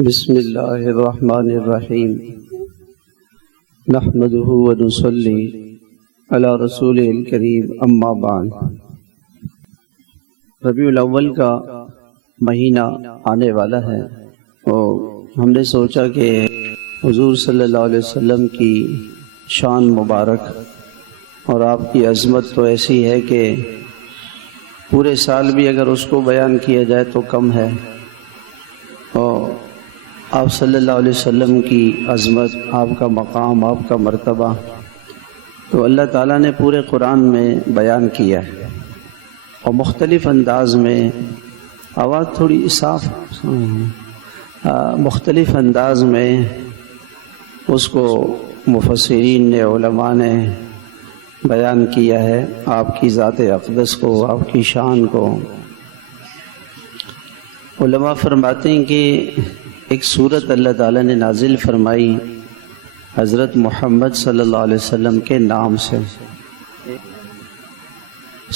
بسم اللہ الرحمن الرحیم نحمده ونصلی علی رسول الکریم اما بعد۔ ربیع الاول کا مہینہ آنے والا ہے اور ہم نے سوچا کہ حضور صلی اللہ علیہ وسلم کی شان مبارک اور آپ کی عظمت تو ایسی ہے کہ پورے سال بھی اگر اس کو بیان کیا جائے تو کم ہے، اور آپ صلی اللہ علیہ وسلم کی عظمت، آپ کا مقام، آپ کا مرتبہ تو اللہ تعالیٰ نے پورے قرآن میں بیان کیا ہے، اور مختلف انداز میں، آواز تھوڑی صاف، مختلف انداز میں اس کو مفسرین نے، علماء نے بیان کیا ہے، آپ کی ذات اقدس کو، آپ کی شان کو۔ علماء فرماتے ہیں کہ ایک سورت اللہ تعالیٰ نے نازل فرمائی حضرت محمد صلی اللہ علیہ وسلم کے نام سے،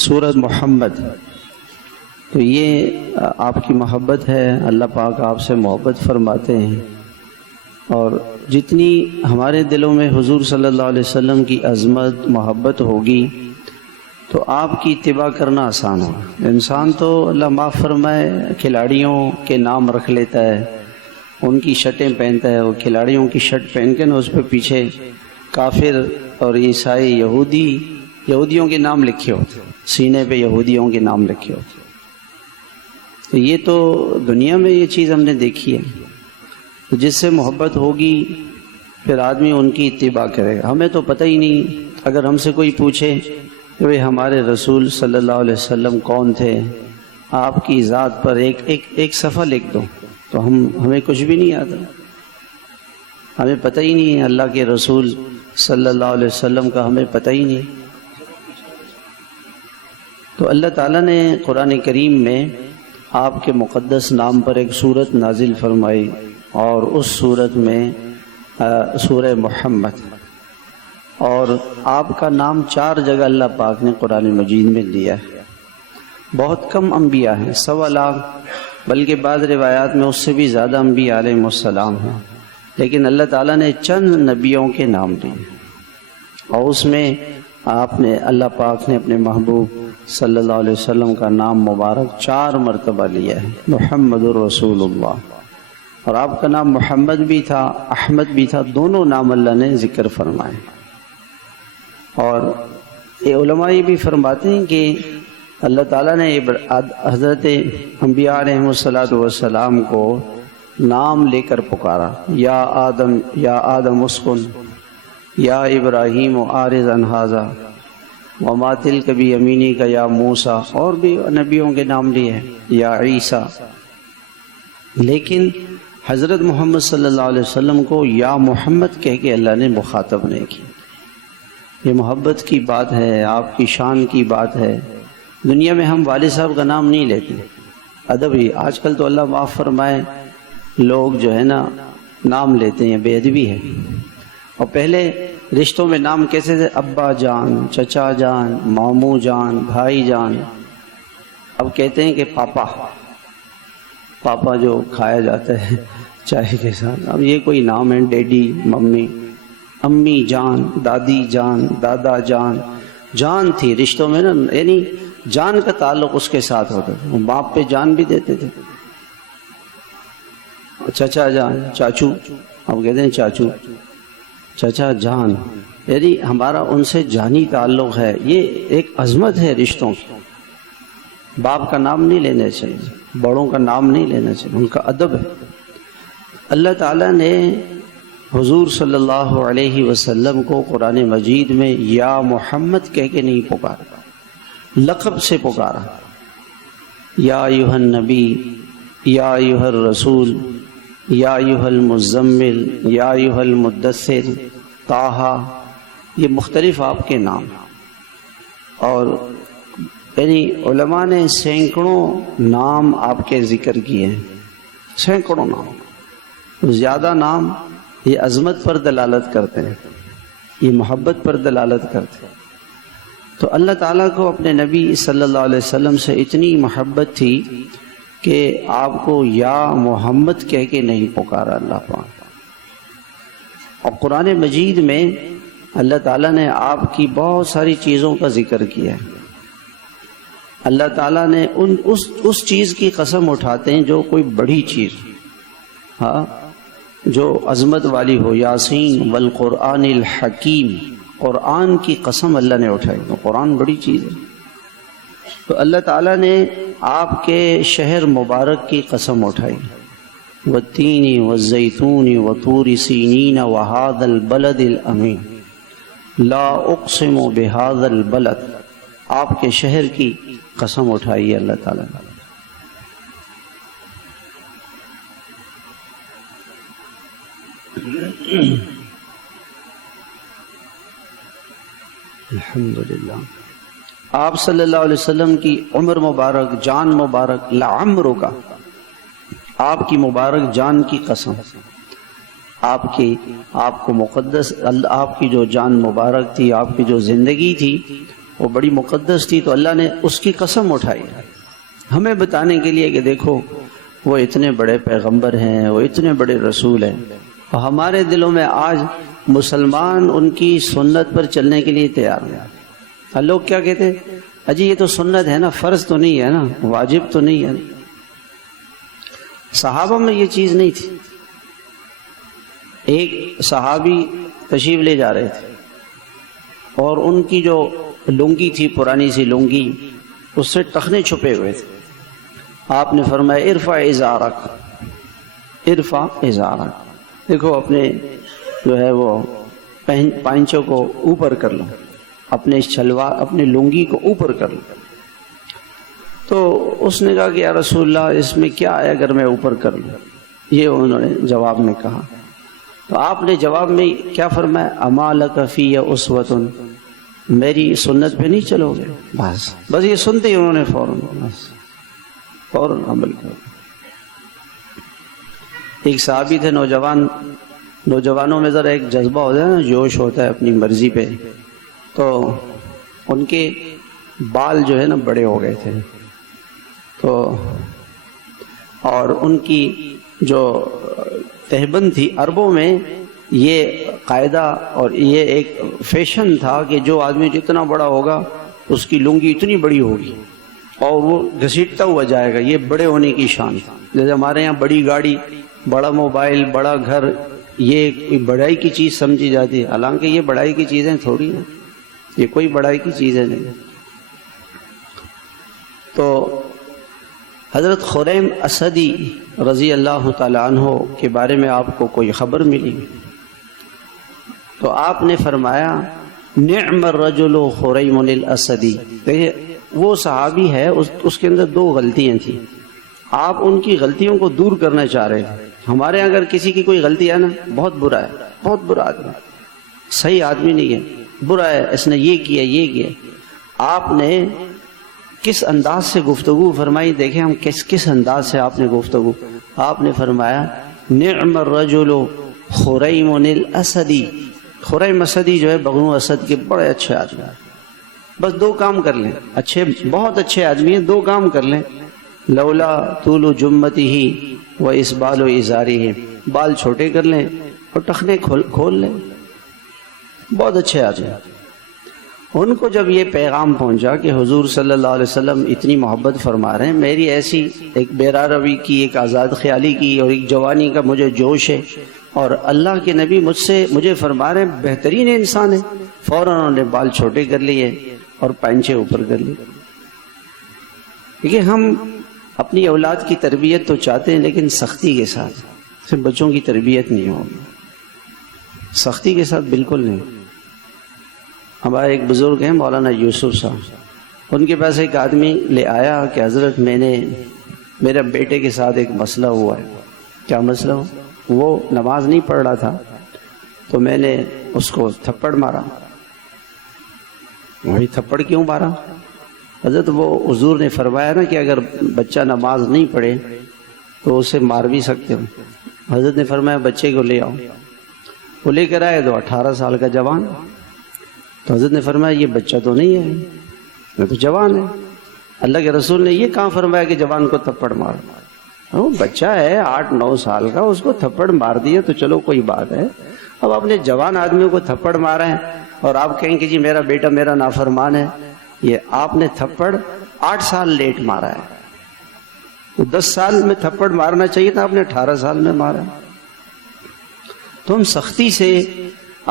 سورت محمد۔ تو یہ آپ کی محبت ہے، اللہ پاک آپ سے محبت فرماتے ہیں، اور جتنی ہمارے دلوں میں حضور صلی اللہ علیہ وسلم کی عظمت، محبت ہوگی تو آپ کی اتباع کرنا آسان ہوگا۔ انسان تو اللہ معاف فرمائے کھلاڑیوں کے نام رکھ لیتا ہے، ان کی شرٹیں پہنتا ہے، وہ کھلاڑیوں کی شرٹ پہن کے نا اس پہ پیچھے کافر اور عیسائی، یہودیوں کے نام لکھے ہوتے، سینے پہ یہودیوں کے نام لکھے ہوتے۔ تو یہ تو دنیا میں یہ چیز ہم نے دیکھی ہے، جس سے محبت ہوگی پھر آدمی ان کی اتباع کرے گا۔ ہمیں تو پتہ ہی نہیں، اگر ہم سے کوئی پوچھے کہ بھئی ہمارے رسول صلی اللہ علیہ وسلم کون تھے، آپ کی ذات پر ایک صفحہ لکھ دو، تو ہمیں کچھ بھی نہیں آتا، ہمیں پتہ ہی نہیں ہے اللہ کے رسول صلی اللہ علیہ وسلم کا، ہمیں پتہ ہی نہیں۔ تو اللہ تعالیٰ نے قرآن کریم میں آپ کے مقدس نام پر ایک سورت نازل فرمائی، اور اس سورت میں سورہ محمد، اور آپ کا نام 4 جگہ اللہ پاک نے قرآن مجید میں دیا ہے۔ بہت کم انبیاء ہیں، 1.25 لاکھ، بلکہ بعض روایات میں اس سے بھی زیادہ انبیاء علیہ السلام ہیں، لیکن اللہ تعالیٰ نے چند نبیوں کے نام دیے، اور اس میں اللہ پاک نے اپنے محبوب صلی اللہ علیہ وسلم کا نام مبارک 4 مرتبہ لیا ہے، محمد الرسول اللہ، اور آپ کا نام محمد بھی تھا، احمد بھی تھا، دونوں نام اللہ نے ذکر فرمائے۔ اور یہ علماء یہ بھی فرماتے ہیں کہ اللہ تعالیٰ نے حضرت انبیاء علیہ السلام کو نام لے کر پکارا، یا آدم اسکن، یا ابراہیم عارض عن ھذا، وما تلک بیمینک یا موسیٰ، اور بھی نبیوں کے نام لیے ہیں، یا عیسیٰ۔ لیکن حضرت محمد صلی اللہ علیہ وسلم کو یا محمد کہہ کے اللہ نے مخاطب نہیں کی۔ یہ محبت کی بات ہے، آپ کی شان کی بات ہے۔ دنیا میں ہم والد صاحب کا نام نہیں لیتے، ادب ہی، آج کل تو اللہ معاف فرمائے لوگ جو ہے نا نام لیتے ہیں، بے ادبی ہے۔ اور پہلے رشتوں میں نام کیسے تھے؟ ابا جان، چچا جان، ماموں جان، بھائی جان۔ اب کہتے ہیں کہ پاپا جو کھایا جاتا ہے چائے کے ساتھ، اب یہ کوئی نام ہے؟ ڈیڈی، ممی، امی جان، دادی جان، دادا جان۔ جان تھی رشتوں میں نا، یعنی جان کا تعلق اس کے ساتھ ہوتا تھا، باپ پہ جان بھی دیتے تھے۔ چچا جان، چاچو، اب کہتے ہیں چاچو، چچا جان، یعنی ہمارا ان سے جانی تعلق ہے۔ یہ ایک عظمت ہے رشتوں کی۔ باپ کا نام نہیں لینا چاہیے، بڑوں کا نام نہیں لینا چاہیے، ان کا ادب ہے۔ اللہ تعالیٰ نے حضور صلی اللہ علیہ وسلم کو قرآن مجید میں یا محمد کہہ کے نہیں پکارا، لقب سے پکارا، یا ایھا النبی، یا ایھا الرسول، یا ایھا المزمل، یا ایھا المدثر، طٰہٰ، یہ مختلف آپ کے نام۔ اور یعنی علماء نے سینکڑوں نام آپ کے ذکر کیے ہیں، سینکڑوں نام، زیادہ نام یہ عظمت پر دلالت کرتے ہیں، یہ محبت پر دلالت کرتے ہیں۔ تو اللہ تعالیٰ کو اپنے نبی صلی اللہ علیہ وسلم سے اتنی محبت تھی کہ آپ کو یا محمد کہہ کے نہیں پکارا اللہ پاک. اور قرآن مجید میں اللہ تعالیٰ نے آپ کی بہت ساری چیزوں کا ذکر کیا ہے. اللہ تعالیٰ نے اس چیز کی قسم اٹھاتے ہیں جو کوئی بڑی چیز، ہاں، جو عظمت والی ہو. یاسین والقرآن الحکیم، قرآن کی قسم اللہ نے اٹھائی. تو قرآن بڑی چیز ہے. تو اللہ تعالیٰ نے آپ کے شہر مبارک کی قسم اٹھائی. والتین والزیتون وطور سینین وهذا البلد الامین لا اقسم بهذا البلد. آپ کے شہر کی قسم اٹھائی ہے اللہ تعالیٰ نے. الحمدللہ. آپ صلی اللہ علیہ وسلم کی عمر مبارک، جان مبارک، لعمرک، آپ کی مبارک جان کی قسم. آپ کو مقدس، آپ کی جو جان مبارک تھی، آپ کی جو زندگی تھی وہ بڑی مقدس تھی، تو اللہ نے اس کی قسم اٹھائی ہمیں بتانے کے لیے کہ دیکھو وہ اتنے بڑے پیغمبر ہیں، وہ اتنے بڑے رسول ہیں. اور ہمارے دلوں میں آج مسلمان ان کی سنت پر چلنے کے لیے تیار ہیں. لوگ کیا کہتے ہیں؟ اجی یہ تو سنت ہے نا، فرض تو نہیں ہے نا، واجب تو نہیں ہے نا. صحابہ میں یہ چیز نہیں تھی. ایک صحابی تشریف لے جا رہے تھے اور ان کی جو لنگی تھی، پرانی سی لنگی، اس سے ٹخنے چھپے ہوئے تھے. آپ نے فرمایا ارفع ازارک، ارفع ازارک، دیکھو اپنے جو ہے وہ پائنچوں کو اوپر کر لو، اپنے شلوار، اپنے لنگی کو اوپر کر لو. تو اس نے کہا کہ یا رسول اللہ اس میں کیا ہے اگر میں اوپر کر لوں؟ یہ انہوں نے جواب میں کہا. تو آپ نے جواب میں کیا فرمایا؟ اما لک فی اسوۃ، میری سنت پہ نہیں چلو گے؟ بس یہ سنتے ہی انہوں نے فوراً عمل کیا. ایک صحابی تھے، نوجوانوں میں ذرا ایک جذبہ ہوتا ہے نا، جوش ہوتا ہے اپنی مرضی پہ. تو ان کے بال جو ہے نا بڑے ہو گئے تھے، تو اور ان کی جو تہبند تھی، عربوں میں یہ قاعدہ اور یہ ایک فیشن تھا کہ جو آدمی جتنا بڑا ہوگا اس کی لنگی اتنی بڑی ہوگی اور وہ گھسیٹتا ہوا جائے گا. یہ بڑے ہونے کی شان تھا. جیسے ہمارے یہاں بڑی گاڑی، بڑا موبائل، بڑا گھر، یہ کوئی بڑائی کی چیز سمجھی جاتی ہے، حالانکہ یہ بڑائی کی چیزیں تھوڑی ہیں، یہ کوئی بڑائی کی چیزیں نہیں. تو حضرت خریم اسدی رضی اللہ تعالی عنہ کے بارے میں آپ کو کوئی خبر ملی تو آپ نے فرمایا نعم الرجل خریم الاسدی. دیکھیے وہ صحابی ہے، اس کے اندر دو غلطیاں تھیں. آپ ان کی غلطیوں کو دور کرنا چاہ رہے ہیں. ہمارے اگر کسی کی کوئی غلطی ہے نا، بہت برا ہے، بہت برا آدمی، صحیح آدمی نہیں ہے، برا ہے، اس نے یہ کیا یہ کیا. آپ نے کس انداز سے گفتگو فرمائی؟ دیکھیں ہم کس انداز سے آپ نے گفتگو. آپ نے فرمایا نعم الرجل خریم الاسدی. خریم اسدی جو ہے بغنو اسد کے بڑے اچھے آدمی ہیں. بس دو کام کر لیں، اچھے، بہت اچھے آدمی ہیں، دو کام کر لیں. لولا طول جمتہ و اسبال ازارہ، بال چھوٹے کر لیں اور ٹخنے کھول لیں. بہت اچھے آدمی. ان کو جب یہ پیغام پہنچا کہ حضور صلی اللہ علیہ وسلم اتنی محبت فرما رہے ہیں، میری ایسی ایک بیرا روی کی، ایک آزاد خیالی کی اور ایک جوانی کا مجھے جوش ہے، اور اللہ کے نبی مجھے فرما رہے ہیں بہترین انسان ہے، فوراً انہوں نے بال چھوٹے کر لیے اور پینچے اوپر کر لیے. دیکھیے ہم اپنی اولاد کی تربیت تو چاہتے ہیں لیکن سختی کے ساتھ. صرف بچوں کی تربیت نہیں ہوگی، سختی کے ساتھ بالکل نہیں. ہمارے ایک بزرگ ہیں مولانا یوسف صاحب، ان کے پاس ایک آدمی لے آیا کہ حضرت میرے بیٹے کے ساتھ ایک مسئلہ ہوا ہے. کیا مسئلہ ہوا؟ وہ نماز نہیں پڑھ رہا تھا تو میں نے اس کو تھپڑ مارا. وہی تھپڑ کیوں مارا؟ حضرت وہ حضور نے فرمایا نا کہ اگر بچہ نماز نہیں پڑھے تو اسے مار بھی سکتے ہو. حضرت نے فرمایا بچے کو لے آؤ. وہ لے کر آئے تو 18 سال کا جوان. تو حضرت نے فرمایا یہ بچہ تو نہیں ہے، یہ تو جوان ہے. اللہ کے رسول نے یہ کہاں فرمایا کہ جوان کو تھپڑ مار؟ وہ بچہ ہے 8-9 سال کا، اس کو تھپڑ مار دیا تو چلو کوئی بات ہے، اب اپنے جوان آدمیوں کو تھپڑ مارا ہے اور آپ کہیں کہ جی میرا بیٹا میرا نافرمان ہے. یہ آپ نے تھپڑ 8 سال لیٹ مارا ہے، 10 سال میں تھپڑ مارنا چاہیے تھا، آپ نے 18 سال میں مارا ہے. تو ہم سختی سے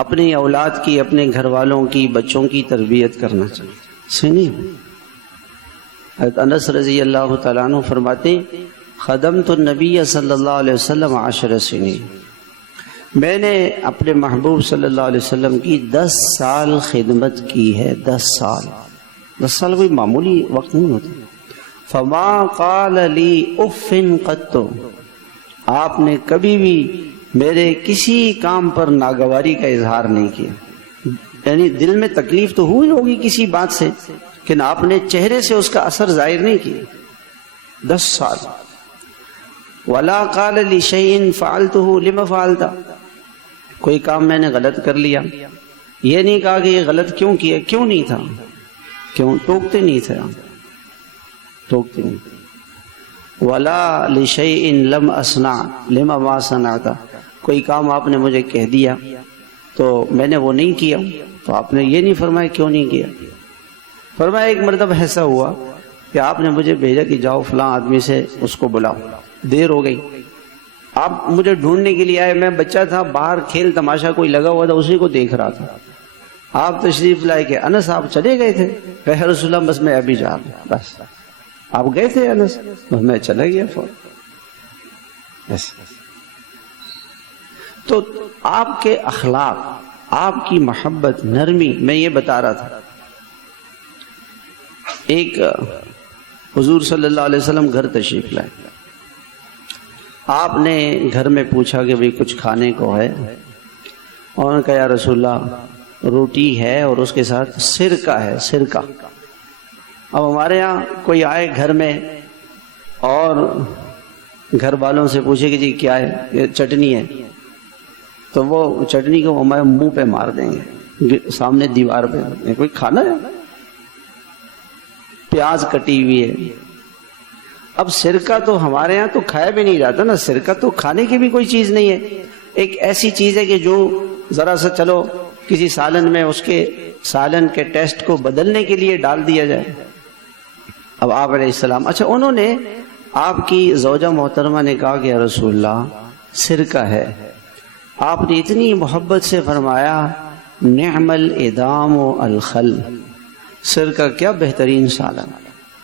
اپنی اولاد کی، اپنے گھر والوں کی، بچوں کی تربیت کرنا چاہیے. سنی حضرت انس رضی اللہ تعالیٰ عنہ فرماتے خدمت النبی صلی اللہ علیہ وسلم 10 سنین، میں نے اپنے محبوب صلی اللہ علیہ وسلم کی 10 سال خدمت کی ہے. 10 سال کوئی معمولی وقت نہیں ہوتا. فما قال لی اف قط، آپ نے کبھی بھی میرے کسی کام پر ناگواری کا اظہار نہیں کیا. یعنی دل میں تکلیف تو ہوئی ہوگی کسی بات سے، لیکن آپ نے چہرے سے اس کا اثر ظاہر نہیں کیا. 10 سال. ولا قال لشيء فعلته لما فعلت، کوئی کام میں نے غلط کر لیا، یہ نہیں کہا کہ یہ غلط کیوں کیا، کیوں نہیں تھا، کیوں ٹوکتے نہیں تھے، ٹوکتے نہیں. ولا لشيء لم اصنع لما ما صنعت، کوئی کام آپ نے مجھے کہہ دیا تو میں نے وہ نہیں کیا، تو آپ نے یہ نہیں فرمایا کیوں نہیں کیا. فرمایا ایک مرتبہ ایسا ہوا کہ آپ نے مجھے بھیجا کہ جاؤ فلاں آدمی سے اس کو بلاؤ، دیر ہو گئی، آپ مجھے ڈھونڈنے کے لیے آئے، میں بچہ تھا، باہر کھیل تماشا کوئی لگا ہوا تھا، اسی کو دیکھ رہا تھا. آپ تشریف لائے کہ انس آپ چلے گئے تھے؟ کہ رسول اللہ بس میں ابھی جا رہا ہوں. بس آپ گئے تھے انس؟ بس میں چلا گیا فوراً. تو آپ کے اخلاق، آپ کی محبت، نرمی. میں یہ بتا رہا تھا ایک حضور صلی اللہ علیہ وسلم گھر تشریف لائے، آپ نے گھر میں پوچھا کہ بھئی کچھ کھانے کو ہے؟ اور کہا یا رسول اللہ روٹی ہے اور اس کے ساتھ سرکہ ہے، سرکہ. اب ہمارے ہاں کوئی آئے گھر میں اور گھر والوں سے پوچھے کہ جی کیا ہے، یہ چٹنی ہے، تو وہ چٹنی کو ہمارے منہ پہ مار دیں گے، سامنے دیوار پہ. کوئی کھانا ہے، پیاز کٹی ہوئی ہے. اب سرکہ تو ہمارے ہاں تو کھایا بھی نہیں جاتا نا، سرکہ تو کھانے کی بھی کوئی چیز نہیں ہے. ایک ایسی چیز ہے کہ جو ذرا سا چلو کسی سالن میں اس کے سالن کے ٹیسٹ کو بدلنے کے لیے ڈال دیا جائے. اب آپ علیہ السلام، اچھا انہوں نے، آپ کی زوجہ محترمہ نے کہا کہ یا رسول اللہ سرکہ ہے. آپ نے اتنی محبت سے فرمایا نعم الادام الخل، سرکہ کیا بہترین سالن،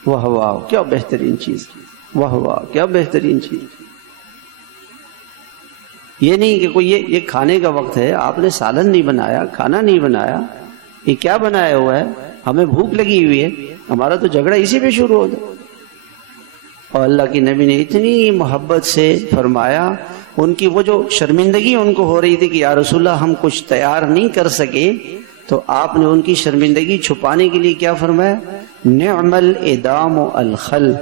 واہ واہ کیا بہترین چیز، واہ واہ کیا بہترین چیز. یہ نہیں کہ کوئی یہ کھانے کا وقت ہے، آپ نے سالن نہیں بنایا، کھانا نہیں بنایا، یہ کیا بنایا ہوا ہے؟ ہمیں بھوک لگی ہوئی ہے، ہمارا تو جھگڑا اسی پہ شروع ہو گیا. اور اللہ کی نبی نے اتنی محبت سے فرمایا. ان کی وہ جو شرمندگی ان کو ہو رہی تھی کہ یا رسول اللہ ہم کچھ تیار نہیں کر سکے، تو آپ نے ان کی شرمندگی چھپانے کے لیے کیا فرمایا؟ نعم الادام الخل،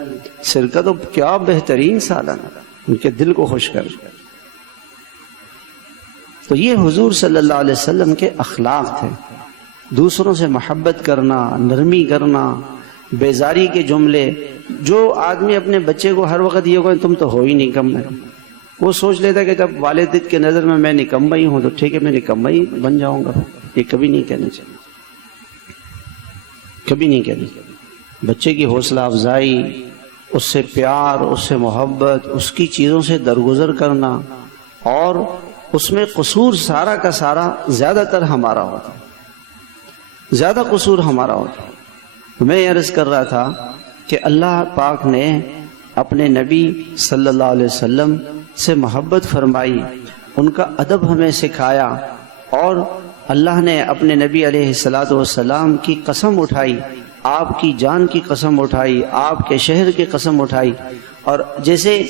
سرکہ تو کیا بہترین سالن، ان کے دل کو خوش کر. تو یہ حضور صلی اللہ علیہ وسلم کے اخلاق تھے. دوسروں سے محبت کرنا، نرمی کرنا، بیزاری کے جملے. جو آدمی اپنے بچے کو ہر وقت یہ کہے تم تو ہو ہی نکمہ، وہ سوچ لیتا کہ جب والد کے نظر میں نکمہ ہی ہوں تو ٹھیک ہے میں نکمہ ہی بن جاؤں گا. یہ کبھی نہیں کہنا چاہیے، کبھی نہیں کہنا چاہیے. بچے کی حوصلہ افزائی، اس سے پیار، اس سے محبت، اس کی چیزوں سے درگزر کرنا، اور اس میں قصور سارا کا سارا زیادہ تر ہمارا ہوتا ہے، زیادہ قصور ہمارا ہوتا ہے. میں یہ عرض کر رہا تھا کہ اللہ پاک نے اپنے نبی صلی اللہ علیہ وسلم سے محبت فرمائی، ان کا ادب ہمیں سکھایا، اور اللہ نے اپنے نبی علیہ السلام کی قسم اٹھائی، آپ کی جان کی قسم اٹھائی، آپ کے شہر کی قسم اٹھائی. اور جیسے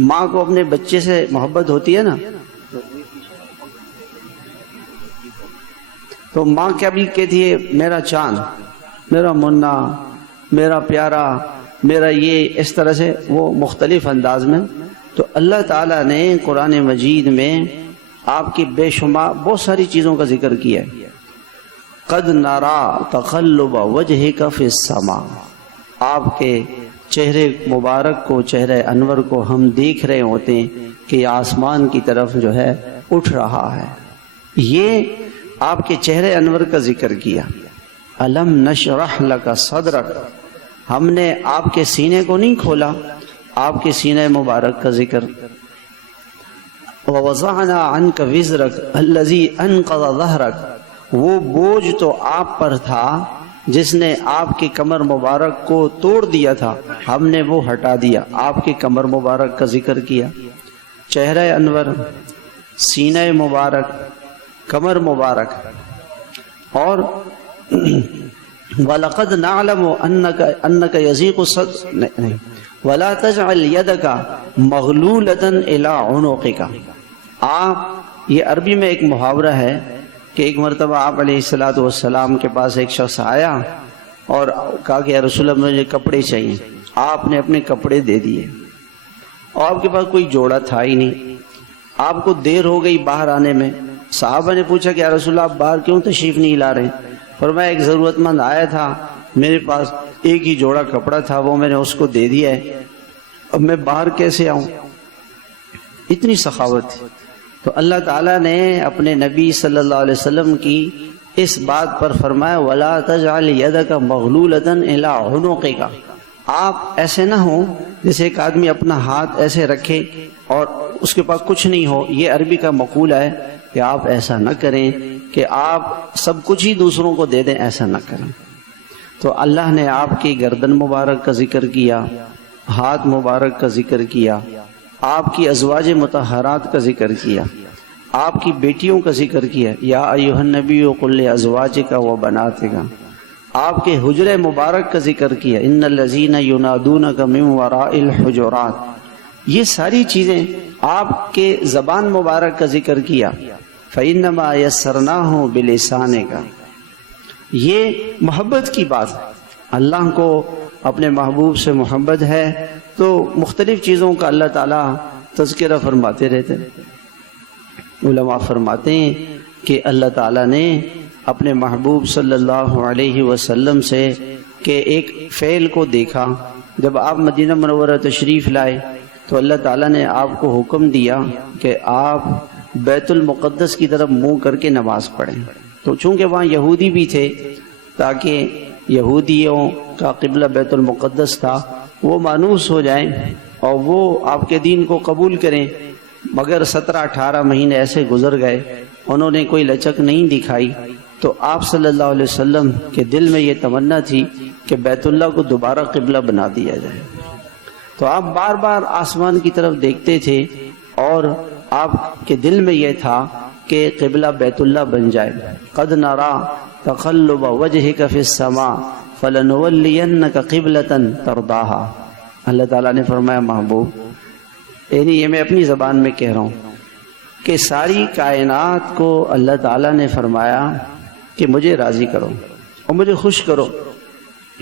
ماں کو اپنے بچے سے محبت ہوتی ہے نا، تو ماں کیا بھی کہتی ہے، میرا چاند، میرا منا، میرا پیارا، میرا یہ، اس طرح سے وہ مختلف انداز میں. تو اللہ تعالیٰ نے قرآن مجید میں آپ کی بے شمار بہت ساری چیزوں کا ذکر کیا ہے. قد نرا تقلب وجهك فی السماء، آپ کے چہرے مبارک کو، چہرے انور کو ہم دیکھ رہے ہوتے ہیں کہ یہ آسمان کی طرف جو ہے اٹھ رہا ہے۔ یہ آپ کے چہرے انور کا ذکر کیا۔ الم نشرح لک صدرک، ہم نے آپ کے سینے کو نہیں کھولا، آپ کے سینے مبارک کا ذکر۔ ووضعنا عنک وزرک الذی انقض ظہرک، وہ بوجھ تو آپ پر تھا جس نے آپ کی کمر مبارک کو توڑ دیا تھا، ہم نے وہ ہٹا دیا۔ آپ کی کمر مبارک کا ذکر کیا، چہرہ انور، سینہ مبارک، کمر مبارک۔ اور وَلَقَدْ نَعْلَمُ أَنَّكَ يَضِيقُ صَدْرُكَ وَلَا تَجْعَلْ يَدَكَ مَغْلُولَةً إِلَىٰ عُنُقِكَ۔ آپ، یہ عربی میں ایک محاورہ ہے کہ ایک مرتبہ آپ علیہ السلام کے پاس ایک شخص آیا اور کہا کہ یا رسول اللہ مجھے کپڑے چاہیے۔ آپ نے اپنے کپڑے دے دیے اور آپ کے پاس کوئی جوڑا تھا ہی نہیں۔ آپ کو دیر ہو گئی باہر آنے میں۔ صحابہ نے پوچھا کہ یا رسول اللہ آپ باہر کیوں تشریف نہیں لا رہے؟ فرمایا ایک ضرورت مند آیا تھا، میرے پاس ایک ہی جوڑا کپڑا تھا، وہ میں نے اس کو دے دیا ہے، اب میں باہر کیسے آؤں؟ اتنی سخاوت تھی۔ تو اللہ تعالیٰ نے اپنے نبی صلی اللہ علیہ وسلم کی اس بات پر فرمایا وَلَا تَجْعَلْ يَدَكَ مَغْلُولَةً إِلَىٰ عُنُقِكَ، آپ ایسے نہ ہوں جیسے ایک آدمی اپنا ہاتھ ایسے رکھے اور اس کے پاس کچھ نہیں ہو۔ یہ عربی کا مقولہ ہے کہ آپ ایسا نہ کریں کہ آپ سب کچھ ہی دوسروں کو دے دیں، ایسا نہ کریں۔ تو اللہ نے آپ کی گردن مبارک کا ذکر کیا، ہاتھ مبارک کا ذکر کیا، آپ کی ازواج مطہرات کا ذکر کیا، آپ کی بیٹیوں کا ذکر کیا، یا ایھا النبی قل لازواجک و بناتک، آپ کے حجرے مبارک کا ذکر کیا، ان الذین ینادونک من وراء الحجرات۔ یہ ساری چیزیں آپ کے زبان مبارک کا ذکر کیا، فإنما یسرناہ بلسانک۔ یہ محبت کی بات، اللہ کو اپنے محبوب سے محبت ہے تو مختلف چیزوں کا اللہ تعالیٰ تذکرہ فرماتے رہتے ہیں۔ علماء فرماتے ہیں کہ اللہ تعالیٰ نے اپنے محبوب صلی اللہ علیہ وسلم سے کہ ایک فعل کو دیکھا۔ جب آپ مدینہ منورہ تشریف لائے تو اللہ تعالیٰ نے آپ کو حکم دیا کہ آپ بیت المقدس کی طرف منہ کر کے نماز پڑھیں۔ تو چونکہ وہاں یہودی بھی تھے، تاکہ یہودیوں کا قبلہ بیت المقدس تھا، وہ مانوس ہو جائیں اور وہ آپ کے دین کو قبول کریں، مگر 17-18 مہینے ایسے گزر گئے، انہوں نے کوئی لچک نہیں دکھائی۔ تو آپ صلی اللہ علیہ وسلم کے دل میں یہ تمنا تھی کہ بیت اللہ کو دوبارہ قبلہ بنا دیا جائے۔ تو آپ بار بار آسمان کی طرف دیکھتے تھے اور آپ کے دل میں یہ تھا کہ قبلہ بیت اللہ بن جائے۔ قد نرا تقلب وجهك في السماء فلنولینک قبلۃ ترضاها۔ اللہ تعالیٰ نے فرمایا محبوب، یعنی یہ میں اپنی زبان میں کہہ رہا ہوں کہ ساری کائنات کو اللہ تعالیٰ نے فرمایا کہ مجھے راضی کرو اور مجھے خوش کرو،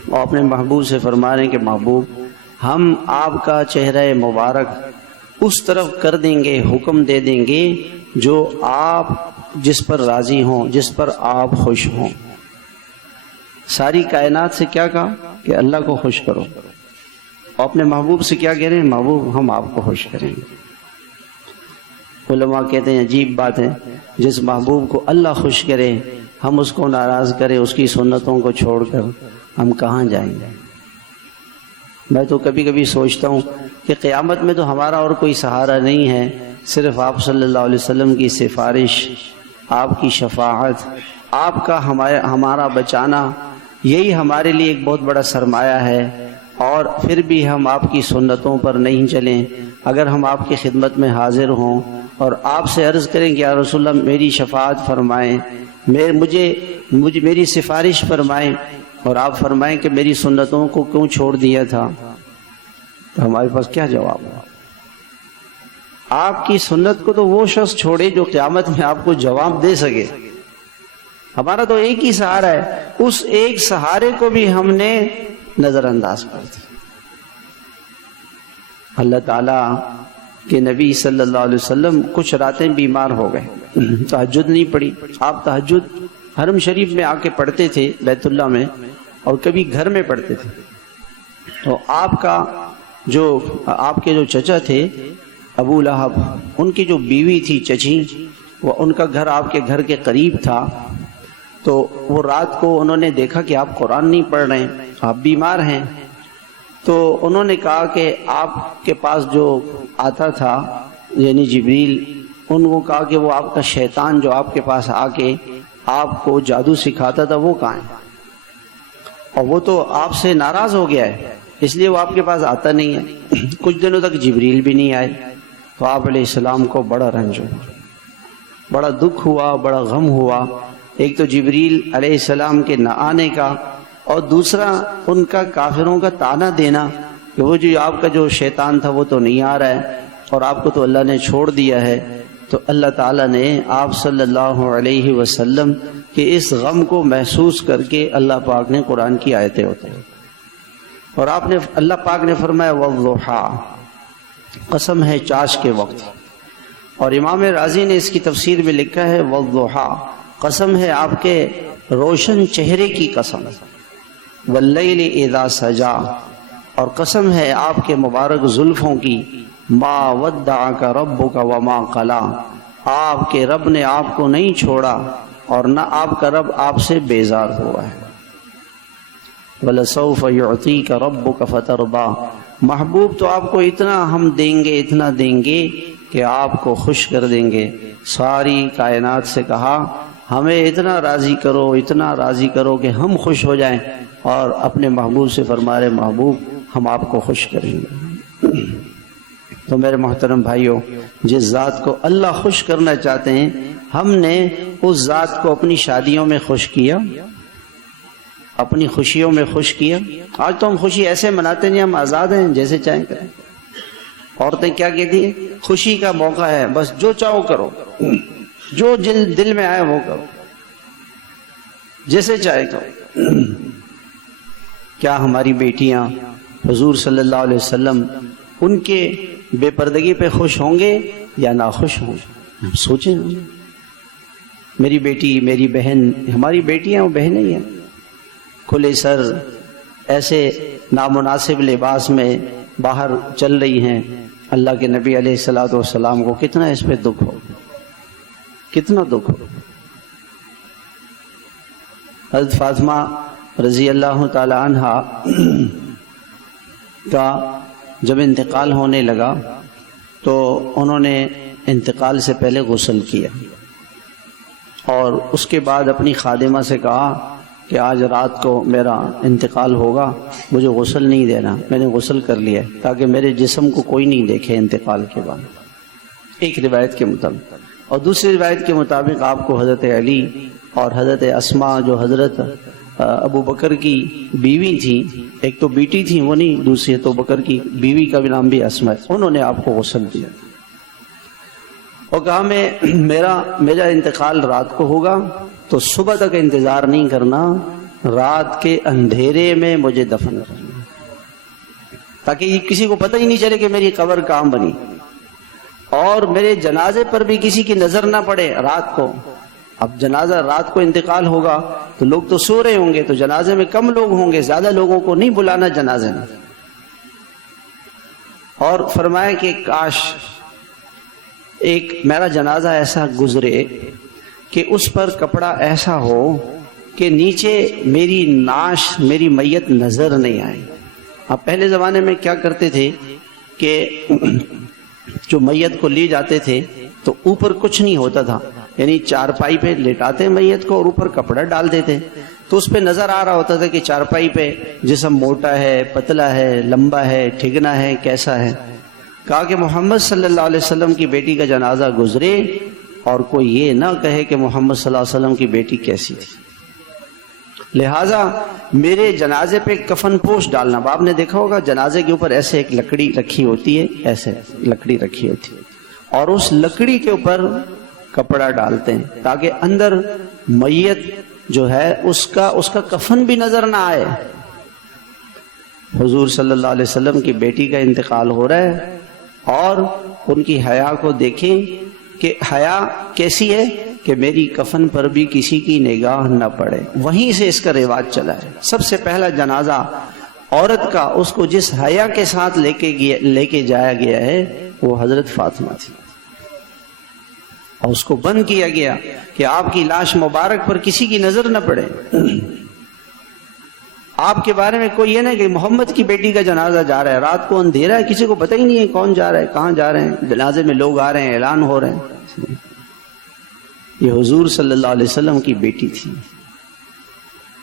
اور اپنے محبوب سے فرما رہے ہیں کہ محبوب ہم آپ کا چہرہ مبارک اس طرف کر دیں گے، حکم دے دیں گے جو آپ جس پر راضی ہوں، جس پر آپ خوش ہوں۔ ساری کائنات سے کیا کہا کہ اللہ کو خوش کرو، اور اپنے محبوب سے کیا کہہ رہے ہیں؟ محبوب ہم آپ کو خوش کریں گے۔ علماء کہتے ہیں عجیب بات ہے، جس محبوب کو اللہ خوش کرے ہم اس کو ناراض کریں، اس کی سنتوں کو چھوڑ کر ہم کہاں جائیں گے؟ میں تو کبھی کبھی سوچتا ہوں کہ قیامت میں تو ہمارا اور کوئی سہارا نہیں ہے، صرف آپ صلی اللہ علیہ وسلم کی سفارش، آپ کی شفاعت، آپ کا ہمارا بچانا، یہی ہمارے لیے ایک بہت بڑا سرمایہ ہے۔ اور پھر بھی ہم آپ کی سنتوں پر نہیں چلیں۔ اگر ہم آپ کی خدمت میں حاضر ہوں اور آپ سے عرض کریں کہ یا رسول اللہ میری شفاعت فرمائیں، مجھے میری سفارش فرمائیں، اور آپ فرمائیں کہ میری سنتوں کو کیوں چھوڑ دیا تھا، تو ہمارے پاس کیا جواب ہے؟ آپ کی سنت کو تو وہ شخص چھوڑے جو قیامت میں آپ کو جواب دے سکے۔ ہمارا تو ایک ہی سہارا ہے، اس ایک سہارے کو بھی ہم نے نظر انداز کر دیا۔ اللہ تعالیٰ کہ نبی صلی اللہ علیہ وسلم کچھ راتیں بیمار ہو گئے، تہجد نہیں پڑھی۔ آپ تہجد حرم شریف میں آ کے پڑھتے تھے بیت اللہ میں، اور کبھی گھر میں پڑھتے تھے۔ تو آپ کے جو چچا تھے ابو لہب، ان کی جو بیوی تھی چچی، وہ ان کا گھر آپ کے گھر کے قریب تھا. تو وہ رات کو انہوں نے دیکھا کہ آپ قرآن نہیں پڑھ رہے ہیں، آپ بیمار ہیں. تو انہوں نے کہا کہ آپ کے پاس جو آتا تھا یعنی جبریل، ان کو کہا کہ وہ آپ کا شیطان جو آپ کے پاس آ کے آپ کو جادو سکھاتا تھا وہ کہاں ہے؟ اور وہ تو آپ سے ناراض ہو گیا ہے، اس لیے وہ آپ کے پاس آتا نہیں ہے. کچھ دنوں تک جبریل بھی نہیں آئے. تو آپ علیہ السلام کو بڑا رنج ہوا، بڑا دکھ ہوا، بڑا غم ہوا. ایک تو جبریل علیہ السلام کے نہ آنے کا، اور دوسرا ان کا کافروں کا طعنہ دینا کہ وہ جو آپ کا جو شیطان تھا وہ تو نہیں آ رہا ہے اور آپ کو تو اللہ نے چھوڑ دیا ہے. تو اللہ تعالیٰ نے آپ صلی اللہ علیہ وسلم کے اس غم کو محسوس کر کے اللہ پاک نے قرآن کی آیتیں اتاری. اور اللہ پاک نے فرمایا والضحیٰ، قسم ہے چاش کے وقت. اور امام رازی نے اس کی تفسیر میں لکھا ہے والضحیٰ، قسم ہے آپ کے روشن چہرے کی قسم. واللیل اذا سجا، اور قسم ہے آپ کے مبارک زلفوں کی. ما ودعک ربک وما قلا، آپ کے رب نے آپ کو نہیں چھوڑا اور نہ آپ کا رب آپ سے بیزار ہوا ہے. وَلَسَوْفَ يُعْطِيكَ رَبُّكَ فَتَرْضَىٰ، محبوب تو آپ کو اتنا ہم دیں گے، اتنا دیں گے کہ آپ کو خوش کر دیں گے. ساری کائنات سے کہا ہمیں اتنا راضی کرو، اتنا راضی کرو کہ ہم خوش ہو جائیں، اور اپنے محبوب سے فرما رہے محبوب ہم آپ کو خوش کریں گے. تو میرے محترم بھائیوں، جس ذات کو اللہ خوش کرنا چاہتے ہیں، ہم نے اس ذات کو اپنی شادیوں میں خوش کیا، اپنی خوشیوں میں خوش کیا. آج تو ہم خوشی ایسے مناتے ہیں، ہم آزاد ہیں، جیسے چاہیں کریں. عورتیں کیا کہتی ہیں؟ خوشی کا موقع ہے، بس جو چاہو کرو، جو دل میں آئے وہ کرو، جیسے چاہے کرو. کیا ہماری بیٹیاں حضور صلی اللہ علیہ وسلم ان کے بے پردگی پہ خوش ہوں گے یا ناخوش ہوں گے؟ ہم سوچیں. میری بیٹی، میری بہن، ہماری بیٹیاں وہ بہنیں ہی ہیں، کھلے سر ایسے نامناسب لباس میں باہر چل رہی ہیں. اللہ کے نبی علیہ الصلوۃ والسلام کو کتنا اس پہ دکھ ہو، کتنا دکھ ہو. حضرت فاطمہ رضی اللہ تعالی عنہا کا جب انتقال ہونے لگا تو انہوں نے انتقال سے پہلے غسل کیا، اور اس کے بعد اپنی خادمہ سے کہا کہ آج رات کو میرا انتقال ہوگا، مجھے غسل نہیں دینا. میں نے غسل کر لیا تاکہ میرے جسم کو کوئی نہیں دیکھے انتقال کے بعد، ایک روایت کے مطابق. اور دوسری روایت کے مطابق آپ کو حضرت علی اور حضرت اسماء جو حضرت ابو بکر کی بیوی تھی، ایک تو بیٹی تھی وہ نہیں، دوسری تو بکر کی بیوی کا بھی نام بھی اسماء، انہوں نے آپ کو غسل دیا اور کہا میرا انتقال رات کو ہوگا تو صبح تک انتظار نہیں کرنا، رات کے اندھیرے میں مجھے دفن کرنا، تاکہ کسی کو پتہ ہی نہیں چلے کہ میری قبر کہاں بنی، اور میرے جنازے پر بھی کسی کی نظر نہ پڑے رات کو. اب جنازہ رات کو انتقال ہوگا تو لوگ تو سو رہے ہوں گے، تو جنازے میں کم لوگ ہوں گے، زیادہ لوگوں کو نہیں بلانا جنازے میں. اور فرمایا کہ کاش ایک میرا جنازہ ایسا گزرے کہ اس پر کپڑا ایسا ہو کہ نیچے میری نعش، میری میت نظر نہیں آئے. اب پہلے زمانے میں کیا کرتے تھے کہ جو میت کو لی جاتے تھے تو اوپر کچھ نہیں ہوتا تھا، یعنی چارپائی پہ لٹاتے میت کو اور اوپر کپڑا ڈال دیتے، تو اس پہ نظر آ رہا ہوتا تھا کہ چارپائی پہ جسم موٹا ہے، پتلا ہے، لمبا ہے، ٹھگنا ہے، کیسا ہے. کہا کہ محمد صلی اللہ علیہ وسلم کی بیٹی کا جنازہ گزرے اور کوئی یہ نہ کہے کہ محمد صلی اللہ علیہ وسلم کی بیٹی کیسی تھی، لہٰذا میرے جنازے پہ کفن پوش ڈالنا. آپ نے دیکھا ہوگا جنازے کے اوپر ایسے ایک لکڑی رکھی ہوتی ہے، ایسے لکڑی رکھی ہوتی ہے، اور اس لکڑی کے اوپر کپڑا ڈالتے ہیں تاکہ اندر میت جو ہے اس کا کفن بھی نظر نہ آئے. حضور صلی اللہ علیہ وسلم کی بیٹی کا انتقال ہو رہا ہے اور ان کی حیا کو دیکھیں کہ حیا کیسی ہے کہ میری کفن پر بھی کسی کی نگاہ نہ پڑے. وہیں سے اس کا رواج چلا ہے. سب سے پہلا جنازہ عورت کا اس کو جس حیا کے ساتھ لے کے جایا گیا ہے وہ حضرت فاطمہ تھی، اور اس کو بند کیا گیا کہ آپ کی لاش مبارک پر کسی کی نظر نہ پڑے، آپ کے بارے میں کوئی یہ نہیں کہ محمد کی بیٹی کا جنازہ جا رہا ہے، رات کو اندھیرا ہے، کسی کو پتہ ہی نہیں ہے کون جا رہا ہے، کہاں جا رہے ہیں، جنازے میں لوگ آ رہے ہیں، اعلان ہو رہے ہیں۔ یہ حضور صلی اللہ علیہ وسلم کی بیٹی تھی۔